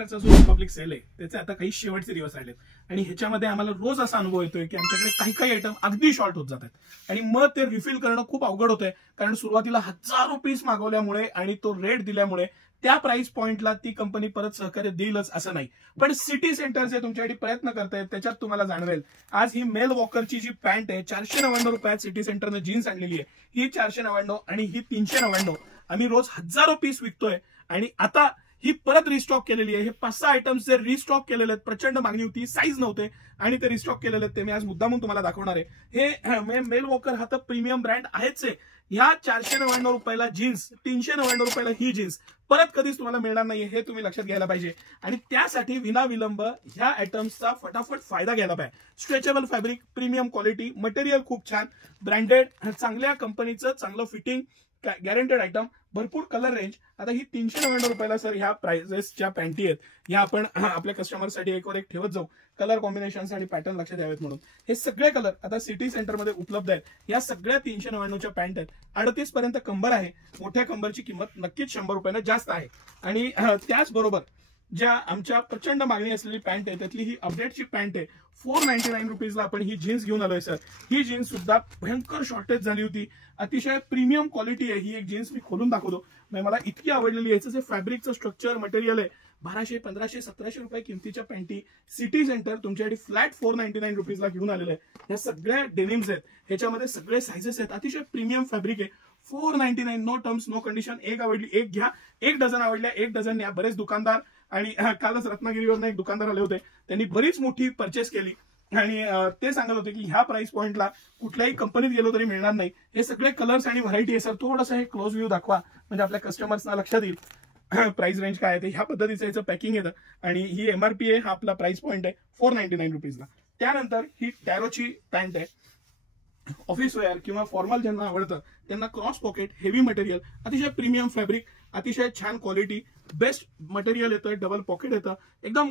सेक्टरचा जो Republic sale आहे त्याचे आता काही शेवटचे दिवस राहिलेत आणि ह्याच्यामध्ये आम्हाला रोज असा अनुभव येतोय की आमच्याकडे काही काही आयटम अगदी शॉर्ट होत जातात आणि मग ते रिफिल करणं खूप अवघड होतंय, कारण सुरुवातीला हजारो पीस मागवल्यामुळे आणि तो रेट दिल्यामुळे त्या प्राइस पॉइंटला ती कंपनी परत सहकार्य देईलच असं नाही. पण सिटी सेंटर जे तुमच्यासाठी प्रयत्न करतायत त्याच्यात तुम्हाला जाणवेल. आज ही मेल वॉकरची जी पॅन्ट आहे 499 रुपयात सिटी सेंटरनं जीन्स आणलेली आहे, ही 499 आणि ही 399. आम्ही रोज हजारो पीस विकतोय आणि आता ही परत रिस्टॉक केलेली आहे. हे 5-6 आयटम्स जे रिस्टॉक केलेले आहेत, प्रचंड मागणी होती, साईज नव्हते आणि ते रिस्टॉक केलेले आहेत, ते मी आज मुद्दामून तुम्हाला दाखवणार आहे. हे मेल वॉकर हा तर प्रीमियम ब्रँड आहेच आहे. ह्या 499 रुपयाला जीन्स, 399 रुपयाला ही जीन्स परत कधीच तुम्हाला मिळणार नाहीये, हे तुम्ही लक्षात घ्यायला पाहिजे. आणि त्यासाठी विनाविलंब ह्या आयटम्सचा फटाफट फायदा घ्यायला पाहिजे. Stretchable fabric, premium quality, material खूप छान, ब्रँडेड, चांगल्या कंपनीचं, चांगलं फिटिंग, गॅरंटेड आयटम, भरपूर कलर रेंज. आता ही 399 रुपयाला सर ह्या प्राइसेसच्या पॅन्टी आहेत, ह्या आपण आपल्या कस्टमरसाठी एकवर एक ठेवत जाऊ. कलर कॉम्बिनेशन आणि पॅटर्न लक्षात द्यावेत म्हणून हे सगळे कलर आता सिटी सेंटरमध्ये उपलब्ध आहेत. या सगळ्या 399च्या पॅन्ट आहेत. 38 पर्यंत कंबर आहे. मोठ्या कंबरची किंमत नक्कीच 100 रुपयांना जास्त आहे. आणि त्याचबरोबर ज्या आमच्या प्रचंड मागणी असलेली पॅन्ट आहे त्यातली ही अपडेटची पॅन्ट आहे. 499 रुपीजला आपण ही जीन्स घेऊन आलोय सर. ही जीन्स सुद्धा भयंकर शॉर्टेज झाली होती. अतिशय प्रीमियम क्वालिटी आहे. ही एक जीन्स मी खोलून दाखवतो. मला इतकी आवडलेली आहे. जे फॅब्रिकचं स्ट्रक्चर मटेरियल आहे, 1200, 1500, 1700 रुपये किमतीच्या पॅन्टी सिटी सेंटर तुमच्यासाठी फ्लॅट 499 रुपीजला घेऊन आलेलं आहे. ह्या सगळ्या डेनिम्स आहेत, ह्याच्यामध्ये सगळे सायझेस आहेत. अतिशय प्रीमियम फॅब्रिक आहे. 499, नो टर्म्स नो कंडिशन. एक आवडली एक घ्या, एक डझन आवडल्या एक डझन न्या. बरेच दुकानदार आणि कालच रत्नागिरीवर एक दुकानदार आले होते, त्यांनी बरीच मोठी परचेस केली आणि ते सांगत होते की ह्या प्राइस पॉइंटला कुठल्याही कंपनीत गेलो तरी मिळणार नाही. हे सगळे कलर्स आणि व्हरायटी आहे सर. थोडंसं हे क्लोज व्ह्यू दाखवा म्हणजे आपल्या कस्टमर्सना लक्षात येईल प्राइस रेंज काय आहे ते. ह्या पद्धतीचं याचं पॅकिंग येतं आणि ही एमआरपी आहे. हा आपला प्राइस पॉइंट आहे 499 रुपीजला. त्यानंतर ही टॅरोची पॅन्ट आहे. ऑफिस वेअर किंवा फॉर्मल ज्यांना आवडतं त्यांना क्रॉस पॉकेट, हेवी मटेरियल, अतिशय प्रीमियम फॅब्रिक, अतिशय छान क्वालिटी, बेस्ट मटेरियल येतं, डबल पॉकेट येतं, एकदम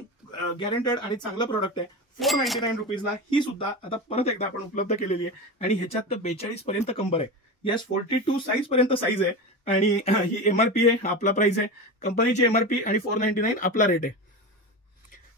गॅरंटेड आणि चांगलं प्रोडक्ट आहे. 499 रुपीजला ही सुद्धा आता परत एकदा आपण उपलब्ध केलेली आहे. आणि ह्याच्यात तर 42 पर्यंत कंबर आहे. येस, 42 साईज पर्यंत साईज आहे आणि ही एमआरपी आहे, आपला प्राइस आहे. कंपनीची एमआरपी आणि 499 आपला रेट आहे.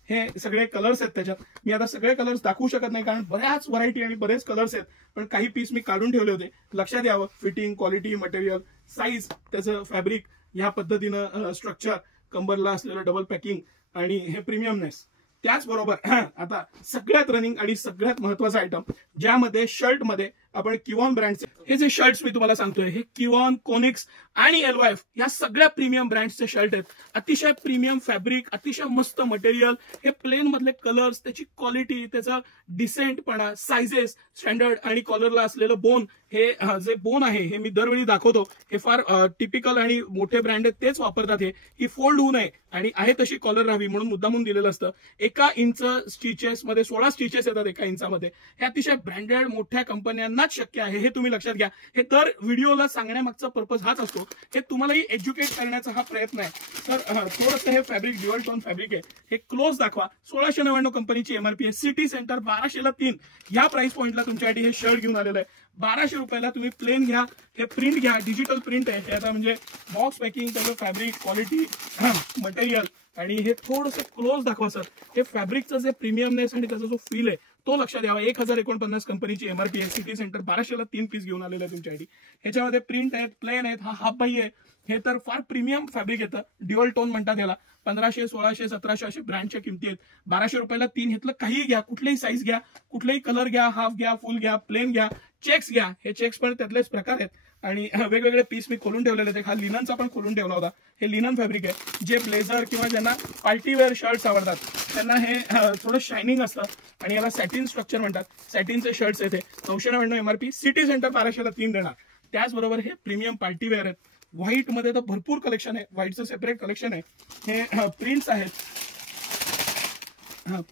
हे सगळे कलर्स आहेत त्याच्यात. मी आता सगळे कलर्स दाखवू शकत नाही कारण बऱ्याच व्हरायटी आणि बरेच कलर्स आहेत, पण काही पीस मी काढून ठेवले होते. लक्षात यावं, फिटिंग, क्वालिटी, मटेरियल, साईज, त्याचं फॅब्रिक, ह्या पद्धतीनं स्ट्रक्चर, कंबरला असलेलं डबल पॅकिंग आणि हे प्रीमियमनेस. त्याचबरोबर आता सगळ्यात रनिंग आणि सगळ्यात महत्वाचा आयटम ज्यामध्ये शर्टमध्ये आपण किवॉन ब्रँडचे हे जे शर्ट्स मी तुम्हाला सांगतोय, हे किवॉन, कोनिक्स आणि एलवायएफ या सगळ्या प्रीमियम ब्रँड्सचे शर्ट आहेत. अतिशय प्रीमियम फॅब्रिक, अतिशय मस्त मटेरियल, हे प्लेन मधले कलर्स, त्याची क्वालिटी, त्याचा डिसेंटपणा, सायझेस, स्टँडर्ड आणि कॉलरला असलेलं बोन. हे जे बोन आहे हे मी दरवेळी दाखवतो. हे फार टिपिकल आणि मोठे ब्रँड आहेत तेच वापरतात. ही फोल्ड होऊ नये आणि आहे तशी कॉलर राहावी म्हणून मुद्दामून दिलेलं असतं. 1 इंच स्टिचेस मध्ये 16 स्टिचेस येतात 1 इंचामध्ये. हे अतिशय ब्रँडेड मोठ्या कंपन्यांनाच शक्य आहे, हे तुम्ही लक्षात घ्या. हे दर व्हिडिओला सांगण्यामागचा पर्पज हाच असतो. हे तुम्हालाही एज्युकेट करण्याचा हा प्रयत्न आहे. तर थोडंसं हे फॅब्रिक ड्युअल टोन फॅब्रिक आहे. हे क्लोज दाखवा. 1699 कंपनीची एमआरपी आहे. सिटी सेंटर 1200ला 3 या प्राइस पॉइंटला तुमच्यासाठी हे शर्ट घेऊन आलेलं आहे. 1200 रुपयाला तुम्ही प्लेन घ्या, हे प्रिंट घ्या, डिजिटल प्रिंट आहे. हे आता म्हणजे बॉक्स पॅकिंग, त्याचं फॅब्रिक, क्वालिटी, मटेरियल आणि हे थोडंसं क्लोज दाखवा सर. हे फॅब्रिकचं जे प्रीमियमनेस आणि त्याचा जो फील आहे तो लक्षात द्यावा. 1049 कंपनीची एमआरपी आहे. सिटी सेंटर 1200ला 3 पीस घेऊन आलेले आहे तुमच्यासाठी. ह्याच्यामध्ये प्रिंट आहेत, प्लेन आहेत, हा हाफ बाई आहे. हे तर फार प्रीमियम फॅब्रिक येतं. ड्युअल टोन म्हणतात याला. 1500, 1600, 1700 असे ब्रँडच्या किमती आहेत. 1200 रुपयाला 3 घेतलं. काही घ्या, कुठलेही साईज घ्या, कुठलेही कलर घ्या, हाफ घ्या, फुल घ्या, प्लेन घ्या, चेक्स घ्या. हे चेक्स पण त्यातलेच प्रकार आहेत आणि वेगवेगळे पीस मी खोलून ठेवलेले आहेत. हा लिननचा पण खोलून ठेवला होता. हे लिनन फॅब्रिक आहे. जे ब्लेझर किंवा ज्यांना पार्टीवेअर शर्ट्स आवडतात त्यांना हे थोडं शायनिंग असतं आणि याला सॅटिन स्ट्रक्चर म्हणतात. सॅटिनचे शर्ट्स आहेत. 999 एमआरपी. सिटी सेंटर 1200ला 3 देणार. त्याचबरोबर हे प्रीमियम पार्टीवेअर आहेत. व्हाईट मध्ये तर भरपूर कलेक्शन आहे. व्हाईटचं सेपरेट कलेक्शन आहे. हे प्रिंट्स आहेत,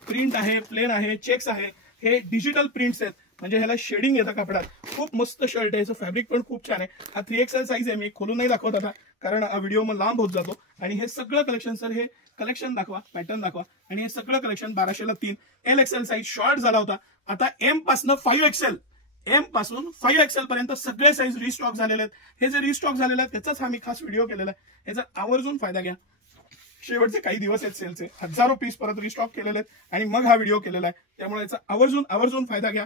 प्रिंट आहे, प्लेन आहे, चेक्स आहे. हे डिजिटल प्रिंट्स आहेत म्हणजे ह्याला शेडिंग येतं कपड्यात. खूप मस्त शर्ट आहे. याचं फॅब्रिक पण खूप छान आहे. हा 3XL साईज आहे. मी खोलून नाही दाखवत आता कारण व्हिडिओ मग लांब होत जातो. आणि हे सगळं कलेक्शन सर, हे कलेक्शन दाखवा, पॅटर्न दाखवा. आणि हे सगळं कलेक्शन 1200ला 3. LXL साईज शॉर्ट झाला होता. आता M पासून 5XL, M पासून 5XL पर्यंत सगळे साईज रिस्टॉक झालेले आहेत. हे जे रिस्टॉक झालेले आहेत त्याचाच हा मी खास व्हिडिओ केलेला आहे. याचा आवर्जून फायदा घ्या. शेवटचे काही दिवस आहेत सेलचे, हजारो पीस परत रिस्टॉक केलेले आहेत आणि मग हा व्हिडिओ केलेला आहे. त्यामुळे याचा आवर्जून फायदा घ्या.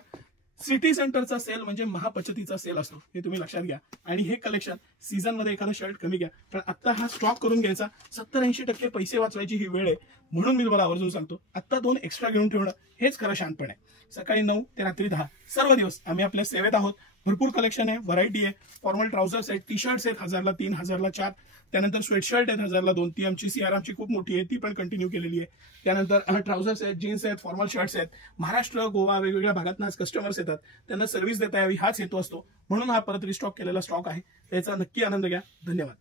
सिटी सेंटरचा सेल म्हणजे महापचतीचा सेल असतो, हे तुम्ही लक्षात घ्या. आणि हे कलेक्शन सीझन मध्ये एखादा शर्ट कमी घ्या, पण आता हा स्टॉक करून घ्यायचा. 70-80% पैसे वाचवायची ही वेळ आहे, म्हणून मी तुम्हाला आवर्जून सांगतो. आता 2 एक्स्ट्रा घेऊन ठेवणं हेच खरं शहाणपण आहे. सकाळी 9 ते रात्री 10 सर्व दिवस आम्ही आपल्या सेवेत आहोत. भरपूर कलेक्शन आहे, व्हरायटी आहे. फॉर्मल ट्राउझर्स आहेत, टी शर्ट्स आहेत 1000ला 3, 1000ला 4. त्यानंतर स्वेटशर्ट आहेत 1000ला 2. ती आमची सीआरएमची खूप मोठी आहे, ती पण कंटिन्यू केलेली आहे. त्यानंतर ट्राउझर्स आहेत, जीन्स आहेत, फॉर्मल शर्ट्स आहेत. महाराष्ट्र, गोवा वेगवेगळ्या भागातून आज कस्टमर्स येतात, त्यांना सर्व्हिस देता यावी हाच हेतू असतो. म्हणून हा परत रिस्टॉक केलेला स्टॉक आहे, त्याचा नक्की आनंद घ्या. धन्यवाद.